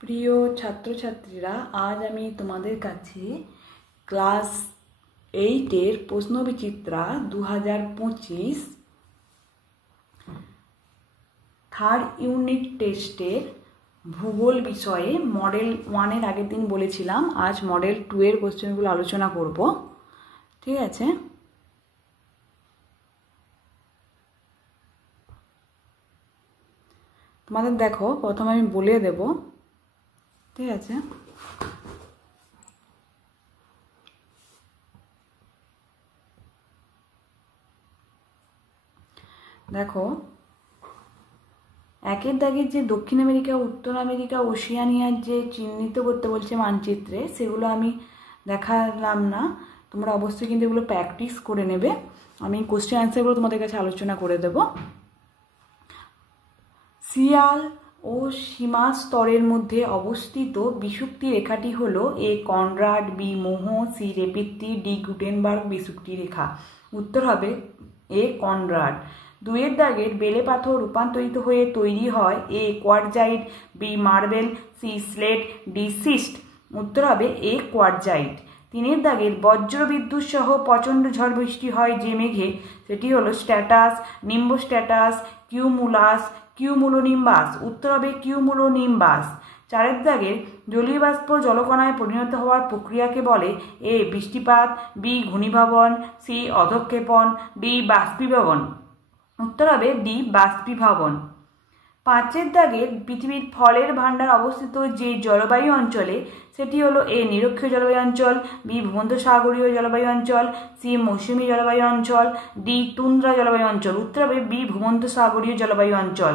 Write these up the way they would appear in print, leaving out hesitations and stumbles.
প্রিয় ছাত্রছাত্রীরা, আজ আমি তোমাদের কাছে ক্লাস 8-এর প্রশ্নবিচিত্রা 2025 থার্ড ইউনিট টেস্টের ভূগোল বিষয়ে মডেল 1-এর আগের দিন বলেছিলাম, আজ মডেল 2-এর কোশ্চেনগুলো আলোচনা করব। ঠিক আছে, তোমাদের দেখো প্রথমে আমি বলে দেব। ঠিক আছে, দেখো একের দাগের যে দক্ষিণ আমেরিকা, উত্তর আমেরিকা, ওশিয়ানিয়ার যে চিহ্নিত করতে বলছে মানচিত্রে, সেগুলো আমি দেখালাম না। তোমরা অবশ্যই কিন্তু এগুলো প্র্যাকটিস করে নেবে। আমি কোশ্চেন অ্যান্সারগুলো তোমাদের কাছে আলোচনা করে দেব। সিয়াল ও সীমা স্তরের মধ্যে অবস্থিত বিষুক্তি রেখাটি হল এ কনরাড, বি মোহ, সি রেপিত্তি, ডি গুটেনবার্গ বিষুক্তি রেখা। উত্তর হবে এ কনরাড। দুইয়ের দাগের বেলে পাথর রূপান্তরিত হয়ে তৈরি হয় A quartzite, B marble, C slate, D schist. উত্তর হবে এ কোয়ার্টজাইট। তিনের দাগের বজ্র বিদ্যুৎ সহ প্রচণ্ড ঝড় বৃষ্টি হয় যে মেঘে, সেটি হলো স্ট্যাটাস, নিম্বোস্ট্যাটাস, কিউমুলাস, কিউমুলোনিম্বাস। উত্তর হবে কিউমুলোনিম্বাস। চারের দাগের জলীয় বাষ্প জলকণায় পরিণত হওয়ার প্রক্রিয়াকে বলে এ বৃষ্টিপাত, বি ঘূর্ণিভবন, সি অধঃক্ষেপণ, ডি বাষ্পীভবন। উত্তর হবে ডি বাষ্পীভবন। পাঁচের দাগের পৃথিবীর ফলের ভাণ্ডার অবস্থিত যে জলবায়ু অঞ্চলে, সেটি হলো এ নিরক্ষীয় জলবায়ু অঞ্চল, বি ভূমধ্যসাগরীয় জলবায়ু অঞ্চল, সি মৌসুমী জলবায়ু অঞ্চল, ডি তুন্দ্রা জলবায়ু অঞ্চল। উত্তর হবে বি ভূমধ্যসাগরীয় জলবায়ু অঞ্চল।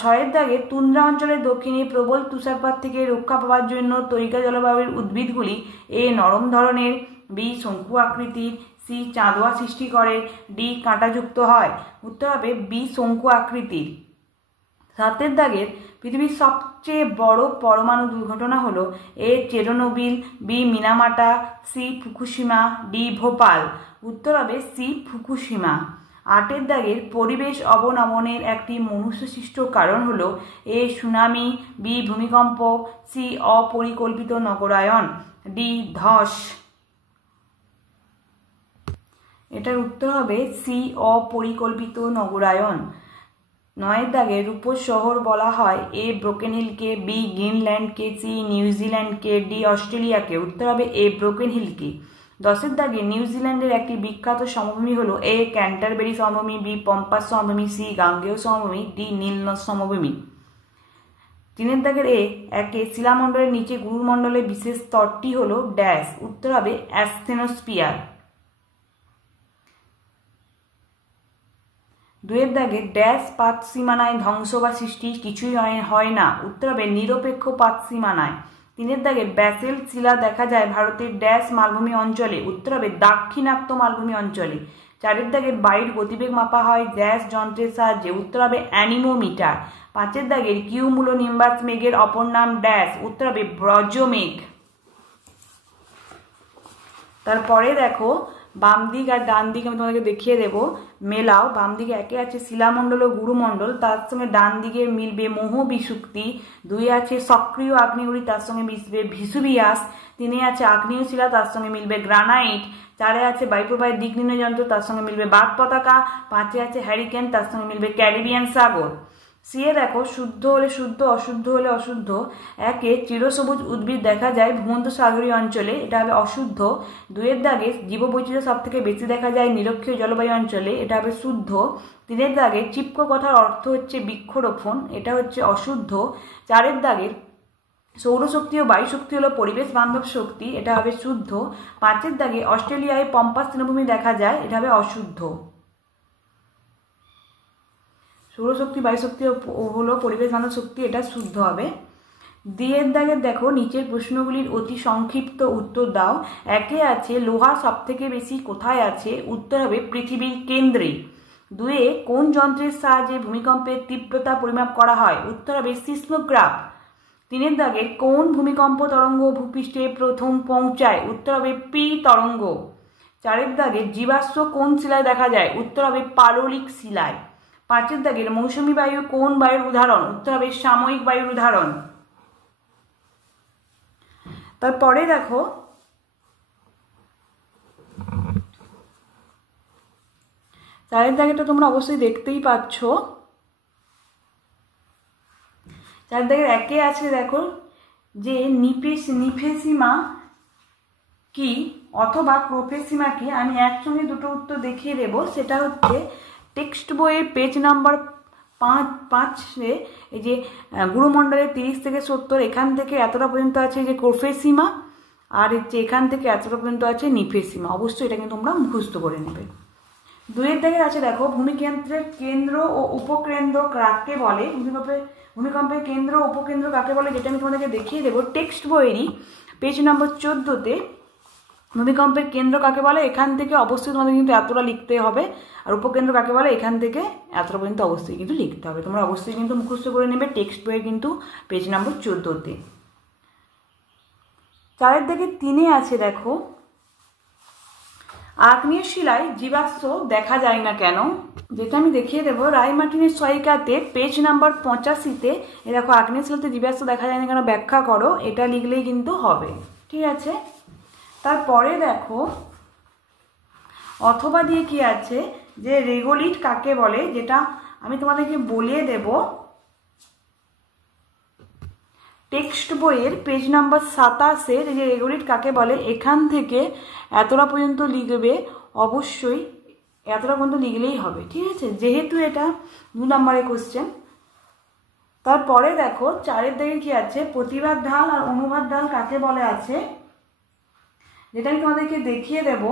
ছয়ের দাগে তুন্দ্রা অঞ্চলের দক্ষিণে প্রবল তুষারপাত থেকে রক্ষা পাওয়ার জন্য তৈকা জলবায়ুর উদ্ভিদগুলি এ নরম ধরনের, বি শঙ্কু আকৃতির, সি চাঁদোয়া সৃষ্টি করে, ডি কাঁটাযুক্ত হয়। উত্তর হবে বি শঙ্কু আকৃতির। সাতের দাগের পৃথিবীর সবচেয়ে বড় পরমাণু দুর্ঘটনা হলো A Chernobyl, B Minamata, C Fukushima, D Bhopal. উত্তর হবে সি ফুকুশিমা। আটের দাগের পরিবেশ অবনমনের একটি মনুষ্যসৃষ্ট কারণ হলো এ সুনামি, বি ভূমিকম্প, সি অপরিকল্পিত নগরায়ন, ডি ধস। এটার উত্তর হবে সি অপরিকল্পিত নগরায়ন। নয়ের দাগে রূপোর শহর বলা হয় এ ব্রোকেন হিলকে, বি গ্রিনল্যান্ডকে, সি নিউজিল্যান্ডকে, ডি অস্ট্রেলিয়াকে। উত্তর হবে এ ব্রোকেন হিলকে। দশের দাগে নিউজিল্যান্ডের একটি বিখ্যাত সমভূমি হলো এ ক্যান্টারবেরি সমভূমি, বি পম্পাস সমভূমি, সি গাঙ্গেয় সমভূমি, ডি নীলনদ সমভূমি। তিনের দাগের একে শিলামণ্ডলের নিচে গুরুমণ্ডলের বিশেষ স্তরটি হলো ড্যাশ। উত্তর হবে অ্যাসথেনোস্ফিয়ার। দুয়ের দাগে ড্যাশ পাত সীমানায় ধ্বংস বা সৃষ্টি কিছুই হয় না। উত্তর হবে নিরপেক্ষ পাত সীমানায়। তিনের দাগে ব্যাসেল্ট শিলা দেখা যায় ভারতের ড্যাশ মালভূমি অঞ্চলে। উত্তর হবে দাক্ষিণাত্য মালভূমি অঞ্চলে। চারের দাগের বায়ুর গতিবেগ মাপা হয় ড্যাশ যন্ত্রের সাহায্যে। উত্তর হবে অ্যানিমোমিটার। পাঁচের দাগের কিউমুলোনিম্বাস মেঘের অপর নাম ড্যাশ। উত্তর হবে ব্রজমেঘ। তারপরে দেখো বাম দিক আর ডান দিক আমি তোমাদেরকে দেখিয়ে দেবো, মেলাও। বাম দিকে একে আছে শিলামণ্ডল ও গুরুমণ্ডল, তার সঙ্গে ডান দিকে মিলবে মোহ বিষুক্তি। দুই আছে সক্রিয় আগ্নেয়গিরি, তার সঙ্গে মিশবে ভিসুভিয়াস। তিনে আছে আগ্নেয় শিলা, তার সঙ্গে মিলবে গ্রানাইট। চারে আছে বায়ুপ্রবাহের দিক নির্ণয় যন্ত্র, তার সঙ্গে মিলবে বাঘ পতাকা। পাঁচে আছে হ্যারিকেন, তার সঙ্গে মিলবে ক্যারিবিয়ান সাগর। সিয়ে দেখো শুদ্ধ হলে শুদ্ধ, অশুদ্ধ হলে অশুদ্ধ। একে চিরসবুজ উদ্ভিদ দেখা যায় ভূমধ্যসাগরীয় অঞ্চলে, এটা হবে অশুদ্ধ। দুইয়ের দাগে জীববৈচিত্র্য সব থেকে বেশি দেখা যায় নিরক্ষীয় জলবায়ু অঞ্চলে, এটা হবে শুদ্ধ। তিনের দাগে চিপকো কথার অর্থ হচ্ছে বৃক্ষরোপণ, এটা হচ্ছে অশুদ্ধ। চারের দাগের সৌরশক্তি ও বায়ুশক্তি হলো পরিবেশ বান্ধব শক্তি, এটা হবে শুদ্ধ। পাঁচের দাগে অস্ট্রেলিয়ায় পম্পাস তৃণভূমি দেখা যায়, এটা হবে অশুদ্ধ। সৌরশক্তি বায়ুশক্তি হলো পরিবেশ বান্ধব শক্তি, এটা শুদ্ধ হবে। দুইয়ের দাগের দেখো নিচের প্রশ্নগুলির অতি সংক্ষিপ্ত উত্তর দাও। একে আছে লোহা সব থেকে বেশি কোথায় আছে। উত্তর হবে পৃথিবীর কেন্দ্রে। দুয়ে কোন যন্ত্রের সাহায্যে ভূমিকম্পের তীব্রতা পরিমাপ করা হয়। উত্তর হবে সিসমোগ্রাফ। তিনের দাগে কোন ভূমিকম্প তরঙ্গ ভূপৃষ্ঠে প্রথম পৌঁছায়। উত্তর হবে পি তরঙ্গ। চারের দাগে জীবাশ্ম কোন শিলায় দেখা যায়। উত্তর হবে পাললিক শিলায়। পাঁচের দাগের মৌসুমী বায়ু কোন বায়ুর উদাহরণ। উত্তর হবে সাময়িক বায়ুর উদাহরণ। তারপরে দেখো চারের দাগেটা তোমরা অবশ্যই দেখতেই পাচ্ছ। চারের দাগের একে আছে দেখো যে নিফেসিমা কি অথবা প্রোফেসিমা কি। আমি একসঙ্গে দুটো উত্তর দেখিয়ে দেবো। সেটা হচ্ছে টেক্সট বইয়ের পেজ নাম্বার 5 এই যে গুরুমণ্ডলের 30 থেকে 70 এখান থেকে এতটা পর্যন্ত আছে যে প্রোফেসিমা, আর হচ্ছে এখান থেকে এতটা পর্যন্ত আছে নিফেসিমা। অবশ্যই এটা কিন্তু তোমরা মুখস্থ করে নেবে। 2 দাগের আছে দেখো ভূমিকেন্দ্রের কেন্দ্র ও উপকেন্দ্র কাকে বলে। ভূমিকম্পের কেন্দ্র ও উপকেন্দ্র কাকে বলে, যেটা আমি তোমাদেরকে দেখিয়ে দেবো টেক্সট বইয়েরই পেজ নম্বর 14-তে। ভূমিকম্পের কেন্দ্র কাকে বলে, এখান থেকে অবশ্যই তোমাদের কিন্তু এতটা লিখতে হবে, আর উপকেন্দ্র কাকে বলে এখান থেকে এতটা পর্যন্ত অবশ্যই কিন্তু লিখতে হবে। তোমরা অবশ্যই কিন্তু মুখস্থ করে নেবে টেক্সট বইয়ের কিন্তু পেজ নম্বর 14-তে। 4 দাগের 3 আছে দেখো আগ্নেয় শিলায় জীবাশ্ম দেখা যায় না কেন, যেটা আমি দেখিয়ে দেবো রায় মার্টিনের সহায়িকাতে পেজ নাম্বার 85-তে। দেখো আগ্নেয় শিলাতে জীবাশ্ম দেখা যায় না কেন ব্যাখ্যা করো, এটা লিখলেই কিন্তু হবে। ঠিক আছে, তারপরে দেখো অথবা দিয়ে কি আছে যে রেগোলিট কাকে বলে, যেটা আমি তোমাদেরকে বলিয়ে দেব টেক্সট বইয়ের পেজ নাম্বার 27-এর। যে রেগোলিট কাকে বলে এখান থেকে এতটা পর্যন্ত লিখবে, অবশ্যই এতটা পর্যন্ত লিখলেই হবে। ঠিক আছে, যেহেতু এটা 2 নম্বরের কোশ্চেন। তারপরে দেখো 4 দাগে কি আছে প্রতিবাদ ঢাল আর অনুবাদ ঢাল কাকে বলে আছে, যেটা আমি তোমাদেরকে দেখিয়ে দেব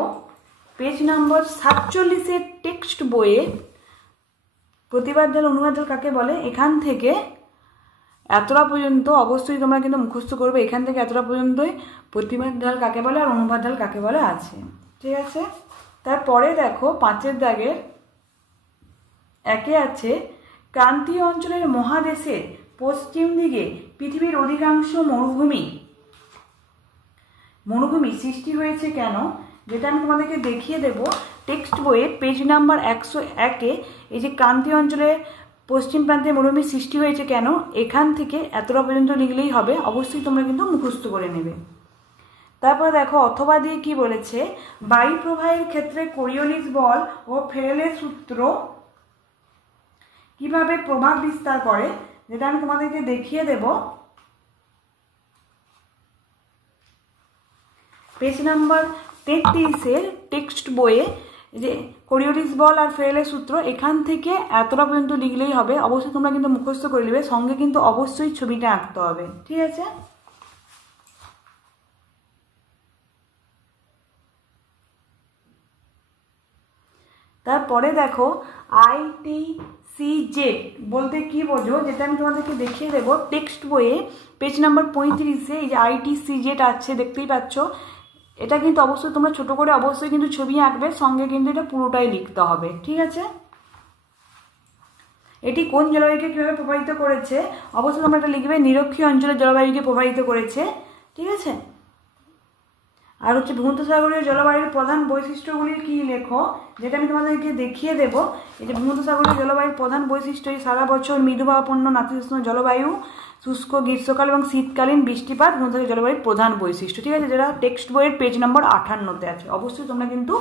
পেজ নাম্বার 47-এর টেক্সট বইয়ে। প্রতিবাদ ঢাল অনুবাদ ঢাল কাকে বলে, এখান থেকে এতটা পর্যন্ত অবশ্যই তোমরা কিন্তু মুখস্থ করবে। এখান থেকে এতটা পর্যন্তই প্রতিবাদ ঢাল কাকে বলে আর অনুবাদ ঢাল কাকে বলে আছে। ঠিক আছে, তারপরে দেখো 5 দাগের একে আছে ক্রান্তীয় অঞ্চলের মহাদেশের পশ্চিম দিকে পৃথিবীর অধিকাংশ মরুভূমি সৃষ্টি হয়েছে কেন, যেটা আমি তোমাদেরকে দেখিয়ে দেব টেক্সট বইয়ে পেজ নাম্বার 101-এ। এই যে ক্রান্তীয় অঞ্চলের পশ্চিম প্রান্তে মরুভূমি সৃষ্টি হয়েছে কেন, এখান থেকে এতটা পর্যন্ত লিখলেই হবে। অবশ্যই তোমরা কিন্তু মুখস্থ করে নেবে। তারপর দেখো অথবা দিয়ে কি বলেছে বায়ু প্রবাহের ক্ষেত্রে কোরিওলিস বল ও ফেরেলের সূত্র কিভাবে প্রভাব বিস্তার করে, যেটা আমি তোমাদেরকে দেখিয়ে দেব পেজ নাম্বার 33-এর টেক্সট বইয়ে। যে কোরিওলিস বল আর ফেরেলের সূত্র এখান থেকে এতটা পর্যন্ত লিখলেই হবে। অবশ্যই তোমরা কিন্তু মুখস্থ করে নেবে, সঙ্গে কিন্তু অবশ্যই ছবিটা আঁকতে হবে। ঠিক আছে, তারপরে দেখো ITCZ বলতে কি বোঝো, যেটা আমি তোমাদেরকে দেখিয়ে দেবো টেক্সট বইয়ে পেজ নাম্বার 35-এ। এই যে ITCZ আছে দেখতেই পাচ্ছ, এটা কিন্তু অবশ্যই তোমরা ছোট করে অবশ্যই কিন্তু ছবি আঁকবে, সঙ্গে কিন্তু এটা পুরোটাই লিখতে হবে। ঠিক আছে, এটি কোন জলবায়ুকে কীভাবে প্রভাবিত করেছে, অবশ্যই তোমরা এটা লিখবে নিরক্ষীয় অঞ্চলের জলবায়ুকে প্রভাবিত করেছে। ঠিক আছে, আর হচ্ছে ভূমধ্যসাগরীয় জলবায়ুর প্রধান বৈশিষ্ট্যগুলি কি লেখো, যেটা আমি তোমাদেরকে দেখিয়ে দেব। এই যে ভূমধ্যসাগরীয় জলবায়ুর প্রধান বৈশিষ্ট্য সারা বছর মৃদুভাবাপন্ন নাতিশীতোষ্ণ জলবায়ু, শুষ্ক গ্রীষ্মকাল এবং শীতকালীন বৃষ্টিপাত ভূমধ্যসাগরীয় জলবায়ুর প্রধান বৈশিষ্ট্য। ঠিক আছে, যেটা টেক্সট বইয়ের পেজ নম্বর 58-তে আছে। অবশ্যই তোমরা কিন্তু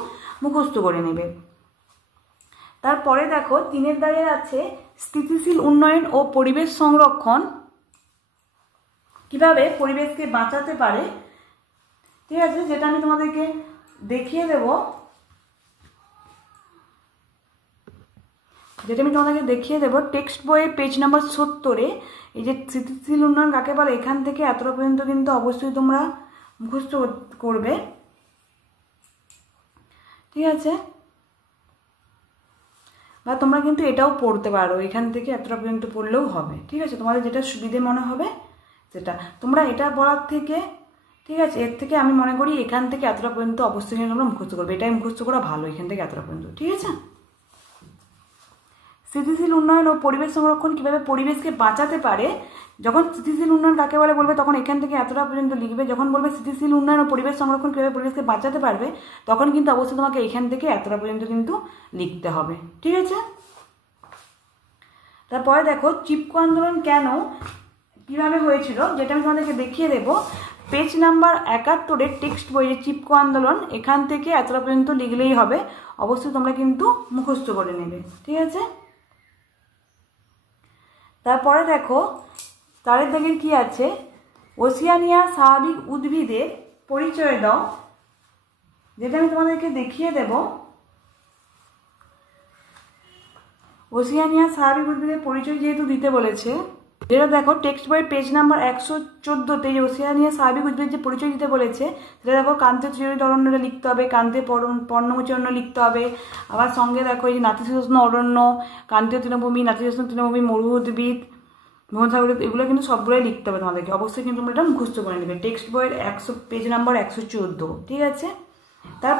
মুখস্থ করে নেবে। তারপরে দেখো 3 দাগের আছে স্থিতিশীল উন্নয়ন ও পরিবেশ সংরক্ষণ কিভাবে পরিবেশকে বাঁচাতে পারে। ঠিক আছে, যেটা আমি তোমাদেরকে দেখিয়ে দেব টেক্সট বইয়ের পেজ নাম্বার 70-এ। এই যে স্থিতিশীল উন্নয়ন কাকে বলে এখান থেকে এতটা পর্যন্ত কিন্তু অবশ্যই তোমরা মুখস্থ করবে। ঠিক আছে, বা তোমরা কিন্তু এটাও পড়তে পারো, এখান থেকে এতটা পর্যন্ত পড়লেও হবে। ঠিক আছে, তোমাদের যেটা সুবিধে মনে হবে সেটা তোমরা এটা পড়ার থেকে, ঠিক আছে, এর থেকে আমি মনে করি এখান থেকে এতটা পর্যন্ত অবশ্যই তোমরা মুখস্থ করবে। এটাই মুখস্থ করা ভালো, এখান থেকে এতটা পর্যন্ত। ঠিক আছে, স্থিতিশীল উন্নয়ন ও পরিবেশ সংরক্ষণ কিভাবে পরিবেশকে বাঁচাতে পারে। যখন স্থিতিশীল উন্নয়ন কাকে বলে বলবে তখন এখান থেকে এতটা পর্যন্ত লিখবে। যখন বলবে স্থিতিশীল উন্নয়ন ও পরিবেশ সংরক্ষণ কিভাবে পরিবেশকে বাঁচাতে পারবে, তখন কিন্তু অবশ্যই তোমাকে এখান থেকে এতটা পর্যন্ত কিন্তু লিখতে হবে। ঠিক আছে, তারপরে দেখো চিপকো আন্দোলন কিভাবে হয়েছিল, যেটা আমি তোমাদেরকে দেখিয়ে দেবো পেজ নাম্বার 71 টেক্সট বইয়ে চিপকো আন্দোলন এখান থেকে এতটা পর্যন্ত লিখলেই হবে। অবশ্যই তোমরা কিন্তু মুখস্থ করে নেবে, ঠিক আছে। তারপরে দেখো তারের দাগের কি আছে, ওসিয়ানিয়ার স্বাভাবিক উদ্ভিদের পরিচয় দাও, যেটা আমি তোমাদেরকে দেখিয়ে দেব। ওসিয়ানিয়ার স্বাভাবিক উদ্ভিদের পরিচয় যেহেতু দিতে বলেছে, যেটা দেখো টেক্সট বই পেজ নাম্বার 114 যে ওসিয়ানিয়ার স্বাভাবিক উদ্ভিদের যে পরিচয় দিতে বলেছে সেটা দেখো কান্তে ত্রিজড়িত অরণ্যটা লিখতে হবে, কান্তে পর্ণমোচী অরণ্য লিখতে হবে। আবার সঙ্গে দেখো এই যে নাতিশীতোষ্ণ অরণ্য, কান্তীয় তৃণভূমি, নাতিশীতোষ্ণ তৃণভূমি, মরু উদ্ভিদ, ভ্রমণসাগর, এগুলো কিন্তু সবগুলোই লিখতে হবে তোমাদেরকে। অবশ্যই কিন্তু তোমরা এটা মুখস্থ করে নেবে। টেক্সট বইয়ের পেজ নাম্বার 114, ঠিক আছে। তার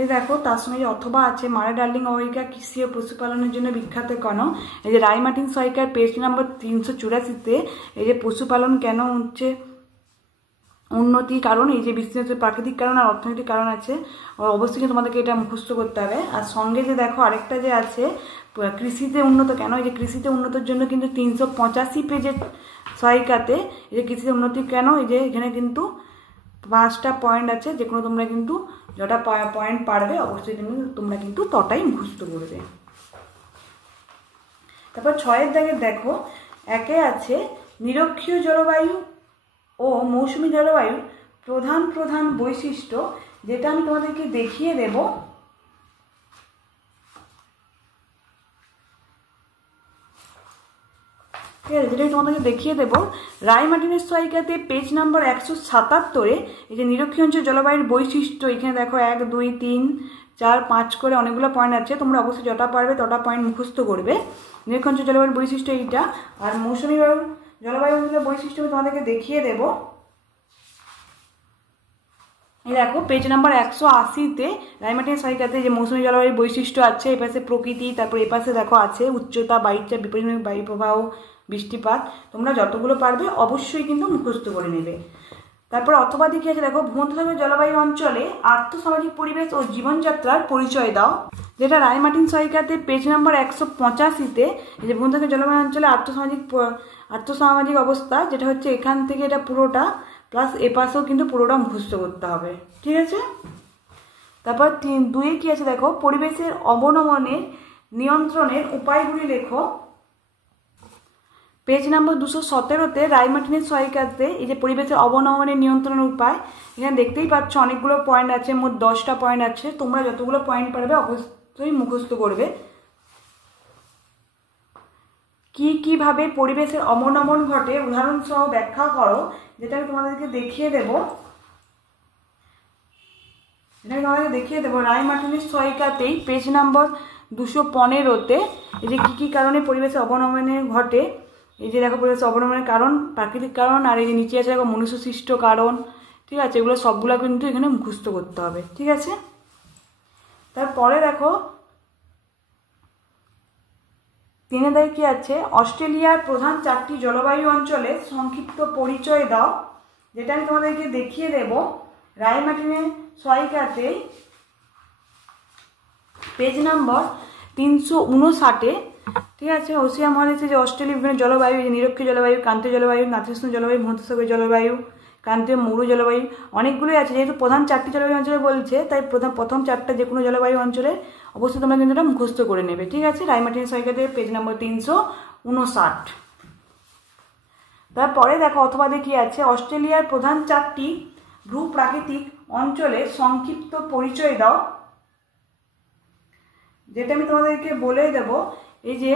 এই দেখো তার সঙ্গে যে অথবা আছে, মারা ডার্লিং অবহিকা কৃষি ও পশুপালনের জন্য বিখ্যাত কেন। এই যে রায় মার্টিন সহায়িকার পেজ নাম্বার 384 এই যে পশুপালন কেন হচ্ছে উন্নতি কারণ, এই যে বিস্তৃত প্রাকৃতিক কারণ আর অর্থনৈতিক কারণ আছে। অবশ্যই তোমাদেরকে এটা মুখস্থ করতে হবে। আর সঙ্গে যে দেখো আরেকটা যে আছে কৃষিতে উন্নত কেন, এই যে কৃষিতে উন্নতির জন্য কিন্তু 385 পেজের সহায়িকাতে এই যে কৃষিতে উন্নতি কেন, এই যে এখানে কিন্তু 5টা পয়েন্ট আছে, যে কোনো তোমরা কিন্তু যটা পয়েন্ট পারবে অবশ্যই তোমরা কিন্তু তটাই মুখস্থ করবে। তারপর 6 দাগে দেখো একে আছে নিরক্ষীয় জলবায়ু ও মৌসুমী জলবায়ুর প্রধান প্রধান বৈশিষ্ট্য, যেটা আমি তোমাদেরকে দেখিয়ে দেব। ঠিক আছে, যেটা আমি তোমাদেরকে দেখিয়ে দেবো। রায় মার্টিনের সহায়িকাতে পেজ নাম্বার 177 এই যে নিরক্ষীয় অঞ্চল জলবায়ুর বৈশিষ্ট্য, এখানে দেখো 1 2 3 4 5 করে অনেকগুলো পয়েন্ট আছে। তোমরা অবশ্যই যটা পারবে তটা পয়েন্ট মুখস্থ করবে। নিরক্ষীয় অঞ্চল জলবায়ুর বৈশিষ্ট্য এইটা। আর মৌসুমী জলবায়ু অঞ্চলের বৈশিষ্ট্য আমি তোমাদেরকে দেখিয়ে দেবো। এই দেখো পেজ নাম্বার 180 রায় মার্টিনের সহায়িকাতে যে মৌসুমী জলবায়ুর বৈশিষ্ট্য আছে, এপাশে প্রকৃতি, তারপর এপাশে দেখো আছে উচ্চতা, বায়ুচাপ, বিপরীত বায়ু প্রবাহ, বৃষ্টিপাত। তোমরা যতগুলো পারবে অবশ্যই কিন্তু মুখস্থ করে নেবে। তারপর অথবা দিকে আছে দেখো ভূমধ্যসাগরীয় জলবায়ু অঞ্চলে আর্থসামাজিক পরিবেশ ও জীবনযাত্রার পরিচয় দাও, যেটা রায় মার্টিন সহায়িকাতে পেজ নাম্বার 185 এই যে ভূমধ্যসাগরীয় জলবায়ু অঞ্চলে আর্থসামাজিক অবস্থা, যেটা হচ্ছে এখান থেকে এটা পুরোটা প্লাস এপাশেও কিন্তু পুরোটা মুখস্থ করতে হবে, ঠিক আছে। তারপর 2 কি আছে দেখো পরিবেশের অবনমনের নিয়ন্ত্রণের উপায়গুলি লেখো, পেজ নাম্বার 217 রায় মার্টিনের সহায়িকাতে এই যে পরিবেশের অবনমনের নিয়ন্ত্রণের উপায়। এখানে দেখতেই পাচ্ছ অনেকগুলো পয়েন্ট আছে, মোট 10টা পয়েন্ট আছে। তোমরা যতগুলো পয়েন্ট পারবে অবশ্যই মুখস্থ করবে। কিভাবে পরিবেশের অবনমন ঘটে উদাহরণ সহ ব্যাখ্যা করো, যেটা আমি তোমাদেরকে দেখিয়ে দেব। রায় মার্টিনের সহায়িকাতেই পেজ নাম্বার 215 এই যে কি কারণে পরিবেশের অবনমনের ঘটে, এই যে দেখো পরিবেশের অবনমনের কারণ প্রাকৃতিক কারণ, আর এই যে নিচে আছে দেখো মনুষ্য সৃষ্ট কারণ, ঠিক আছে। এগুলো সবগুলো কিন্তু এখানে মুখস্থ করতে হবে, ঠিক আছে। তারপরে দেখো 3 দাগে কি আছে, অস্ট্রেলিয়ার প্রধান 4টি জলবায়ু অঞ্চলের সংক্ষিপ্ত পরিচয় দাও, যেটা আমি তোমাদেরকে দেখিয়ে দেব। রায় মার্টিনের সহায়িকাতে পেজ নাম্বার 359 ঠিক আছে। ওসিয়া মহাদেশে যে অস্ট্রেলিয়া বিভিন্ন জলবায়ু, যে নিরক্ষীয় জলবায়ু, ক্রান্তীয় জলবায়ু, নাতিশীতোষ্ণ জলবায়ু, ভূমধ্যসাগরীয় জলবায়ু, ক্রান্তীয় মরু জলবায়ু, অনেকগুলোই আছে। যেহেতু প্রধান 4টি জলবায়ু অঞ্চলে বলছে, তাই প্রথম 4টা যে কোনো জলবায়ু অঞ্চলে অবশ্যই তোমরা কিন্তু এটা মুখস্থ করে নেবে, ঠিক আছে। রায় মার্টিনের সহায়িকাতে পেজ নাম্বার 359। তারপরে দেখো অথবা দেখি আছে অস্ট্রেলিয়ার প্রধান 4টি ভূপ্রাকৃতিক অঞ্চলের সংক্ষিপ্ত পরিচয় দাও, যেটা আমি তোমাদেরকে বলে দেব। এই যে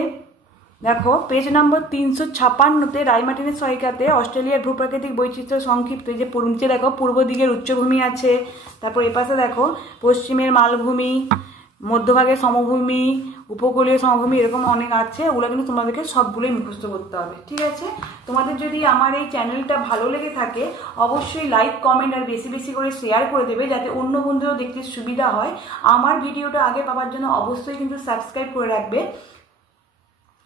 দেখো পেজ নাম্বার 356 রায় মার্টিনের সহায়িকাতে অস্ট্রেলিয়ার ভূপ্রাকৃতিক বৈচিত্র্য সংক্ষিপ্ত, এই যে নিচে দেখো পূর্ব দিকের উচ্চভূমি আছে, তারপর এপাশে দেখো পশ্চিমের মালভূমি, মধ্যভাগের সমভূমি, উপকূলীয় সমভূমি, এরকম অনেক আছে। ওগুলো কিন্তু তোমাদেরকে সবগুলোই মুখস্থ করতে হবে, ঠিক আছে। তোমাদের যদি আমার এই চ্যানেলটা ভালো লেগে থাকে অবশ্যই লাইক, কমেন্ট আর বেশি বেশি করে শেয়ার করে দেবে, যাতে অন্য বন্ধুরাও দেখতে সুবিধা হয়। আমার ভিডিওটা আগে পাওয়ার জন্য অবশ্যই কিন্তু সাবস্ক্রাইব করে রাখবে।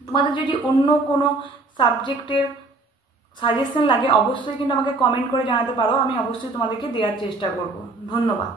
তোমাদের যদি অন্য কোনো সাবজেক্টের সাজেশন লাগে অবশ্যই কিন্তু আমাকে কমেন্ট করে জানাতে পারো, আমি অবশ্যই তোমাদেরকে দেওয়ার চেষ্টা করব। ধন্যবাদ।